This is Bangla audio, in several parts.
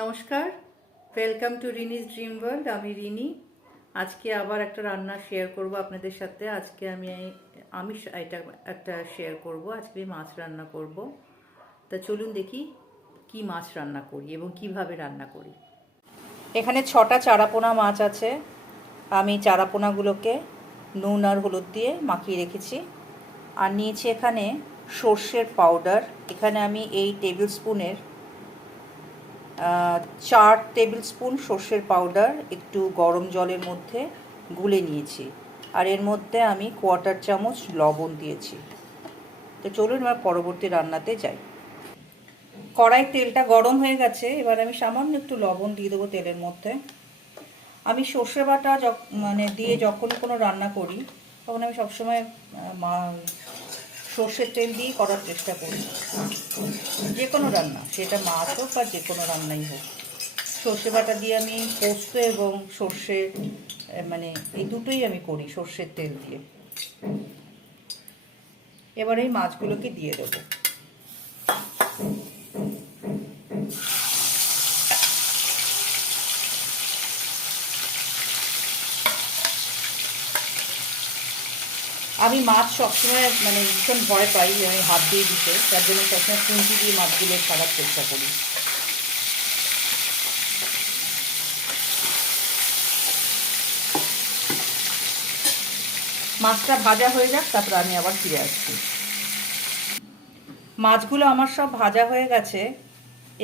নমস্কার welcome to Rini's dream world আমি রিনি। আজকে আবার একটা রান্না শেয়ার করব আপনাদের সাথে। আজকে আমি আমি এটা একটা শেয়ার করব। আজকে মাছ রান্না করব। তা চলুন দেখি কি মাছ রান্না করি এবং কীভাবে রান্না করি। এখানে ছটা চারাপোনা মাছ আছে। আমি চারাপোনাগুলোকে নুন আর হলুদ দিয়ে মাখিয়ে রেখেছি। আর নিয়েছি এখানে সর্ষের পাউডার এখানে আমি এই টেবিল স্পুনের চার টেবিল স্পুন সর্ষের পাউডার একটু গরম জলের মধ্যে গুলে নিয়েছি। আর এর মধ্যে আমি কোয়ার্টার চামচ লবণ দিয়েছি। তো চলুন এবার পরবর্তী রান্নাতে যাই। কড়াই তেলটা গরম হয়ে গেছে, এবার আমি সামান্য একটু লবণ দিয়ে দেবো তেলের মধ্যে। আমি সর্ষে বাটা মানে দিয়ে যখন কোনো রান্না করি, তখন আমি সবসময় সর্ষের তেল দিয়ে করার চেষ্টা করি। যে কোনো রান্না, সেটা মাছ হোক বা যে কোনো রান্নাই হোক। সর্ষে বাটা দিয়ে আমি পোস্ত এবং সর্ষে মানে এই দুটোই আমি করি সর্ষের তেল দিয়ে। এবার এই মাছগুলোকে দিয়ে দেবো। আমি মাছ সবসময় মানে ভীষণ ভয় পাই, আমি হাত দিয়ে দিতে। তার জন্য সবসময় খুঁটি দিয়ে মাছগুলো ছাড়ার চেষ্টা করি। মাছটা ভাজা হয়ে যাক, তারপর আমি আবার ফিরে আসছি। মাছগুলো আমার সব ভাজা হয়ে গেছে,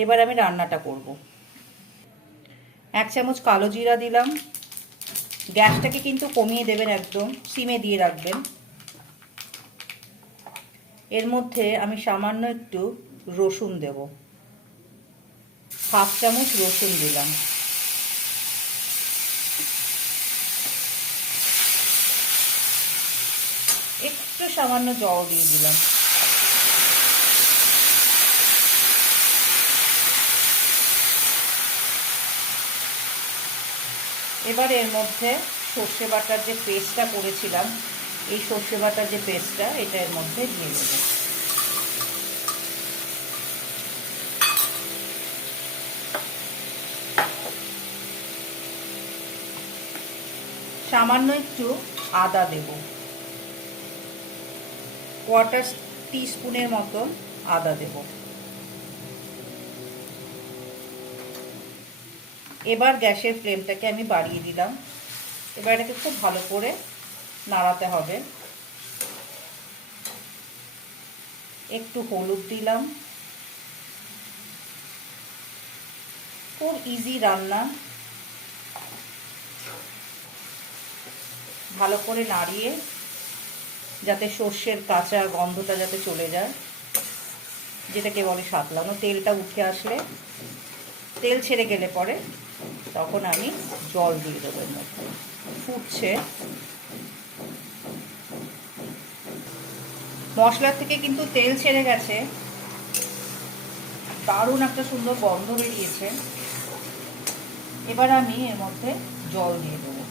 এবার আমি রান্নাটা করব। এক চামচ কালো জিরা দিলাম। গ্যাসটাকে কিন্তু কমিয়ে দেবেন একদম, সিমে দিয়ে রাখবেন। এর মধ্যে আমি সামান্য একটু রসুন দেব। হাফ চামচ রসুন দিলাম। একটু সামান্য জল দিয়ে দিলাম। এবার এর মধ্যে সর্ষে বাটার যে পেস্টটা করেছিলাম এই সর্ষে বাটার যে পেস্টটা, এটা এর মধ্যে দিয়ে দেবো। সামান্য একটু আদা দেব। কোয়ার্টার স্পুনের মতন আদা দেব। এবার গ্যাসের ফ্লেমটাকে আমি বাড়িয়ে দিলাম। এবার এটাকে খুব ভালো করে নাড়াতে হবে। একটু হলুদ দিলাম। খুব ইজি রান্না। ভালো করে নাড়িয়ে যাতে সর্ষের কাঁচা গন্ধটা যাতে চলে যায়, যেটাকে বলে সাতলানো। তেলটা উঠে আসলে তেল ছেড়ে গেলে পরে তখন আমি জল দিয়ে দেবো এর মধ্যে। ফুটছে। মশলার থেকে কিন্তু তেল ছেড়ে গেছে। দারুণ একটা সুন্দর গন্ধ বেরিয়েছে। এবার আমি এর মধ্যে জল দিয়ে দেবো।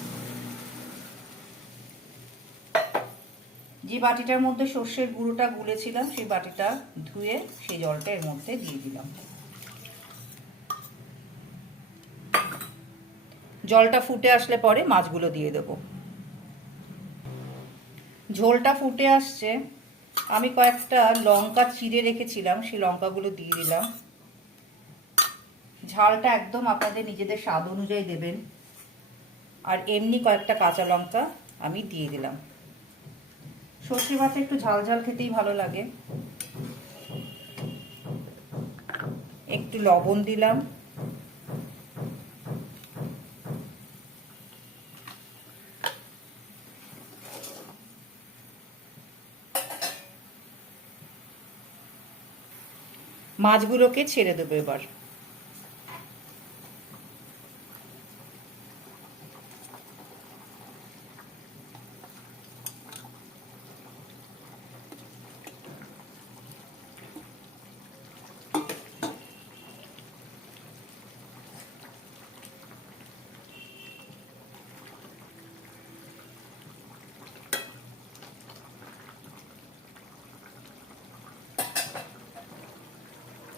যে বাটিটার মধ্যে সর্ষের গুঁড়োটা গুলেছিলাম, সেই বাটিটা ধুয়ে সেই জলটা এর মধ্যে দিয়ে দিলাম। জলটা ফুটে আসলে পরে মাছগুলো দিয়ে দেবো। ঝোলটা ফুটে আসছে। আমি কয়েকটা লঙ্কা চিড়ে রেখেছিলাম, সেই লঙ্কাগুলো দিয়ে দিলাম। ঝালটা একদম আপনাদের নিজেদের স্বাদ অনুযায়ী দেবেন। আর এমনি কয়েকটা কাঁচা লঙ্কা আমি দিয়ে দিলাম। সর্ষে ভাতে একটু ঝাল ঝাল খেতেই ভালো লাগে। একটু লবণ দিলাম। মাছগুলোকে ছেড়ে দেবো এবার।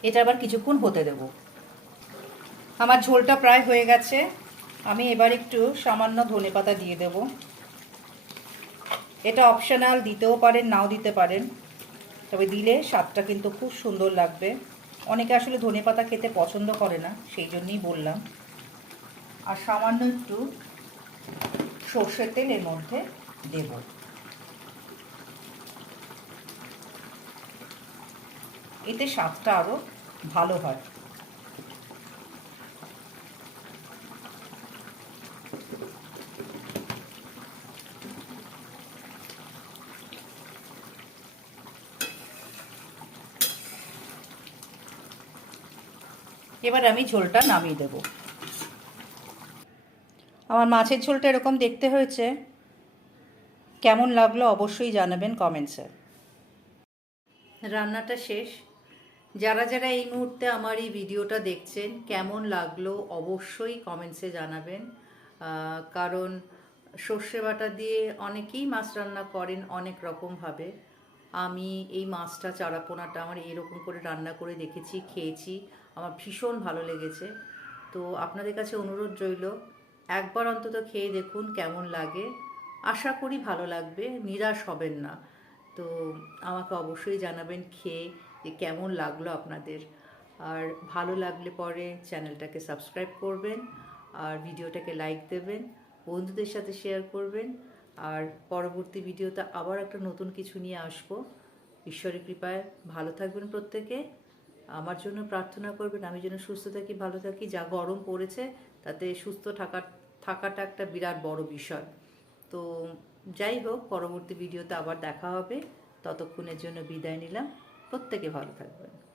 এটা আবার কিছুক্ষণ হতে দেব। আমার ঝোলটা প্রায় হয়ে গেছে। আমি এবার একটু সামান্য ধনেপাতা দিয়ে দেব। এটা অপশনাল দিতেও পারেন, নাও দিতে পারেন। তবে দিলে স্বাদটা কিন্তু খুব সুন্দর লাগবে। অনেকে আসলে ধনেপাতা খেতে পছন্দ করে না, সেই জন্যই বললাম। আর সামান্য একটু সর্ষের তেল এর মধ্যে দেব। এতে স্বাদটা আরও ভালো হয়। এবার আমি ঝোলটা নামিয়ে দেব। আমার মাছের ঝোলটা এরকম দেখতে হয়েছে। কেমন লাগল অবশ্যই জানাবেন কমেন্টসে। রান্নাটা শেষ। যারা যারা এই মুহূর্তে আমার এই ভিডিওটা দেখছেন, কেমন লাগল অবশ্যই কমেন্টসে জানাবেন। কারণ সর্ষে বাটা দিয়ে অনেকেই মাছ রান্না করেন অনেক রকমভাবে আমি এই মাছটা, চারাপোনাটা আমার এরকম করে রান্না করে দেখেছি, খেয়েছি। আমার ভীষণ ভালো লেগেছে। তো আপনাদের কাছে অনুরোধ রইল, একবার অন্তত খেয়ে দেখুন কেমন লাগে। আশা করি ভালো লাগবে, নিরাশ হবেন না। তো আমাকে অবশ্যই জানাবেন, খেয়ে যে কেমন লাগল আপনাদের। আর ভালো লাগলে পরে চ্যানেলটাকে সাবস্ক্রাইব করবেন আর ভিডিওটাকে লাইক দেবেন, বন্ধুদের সাথে শেয়ার করবেন। আর পরবর্তী ভিডিওতে আবার একটা নতুন কিছু নিয়ে আসব। ঈশ্বরের কৃপায় ভালো থাকবেন প্রত্যেকে। আমার জন্য প্রার্থনা করবেন, আমি যেন সুস্থ থাকি, ভালো থাকি। যা গরম পড়েছে, তাতে সুস্থ থাকা থাকাটা একটা বিরাট বড় বিষয়। তো যাই হোক, পরবর্তী ভিডিওতে আবার দেখা হবে। ততক্ষণের জন্য বিদায় নিলাম। প্রত্যেকে ভালো থাকবেন।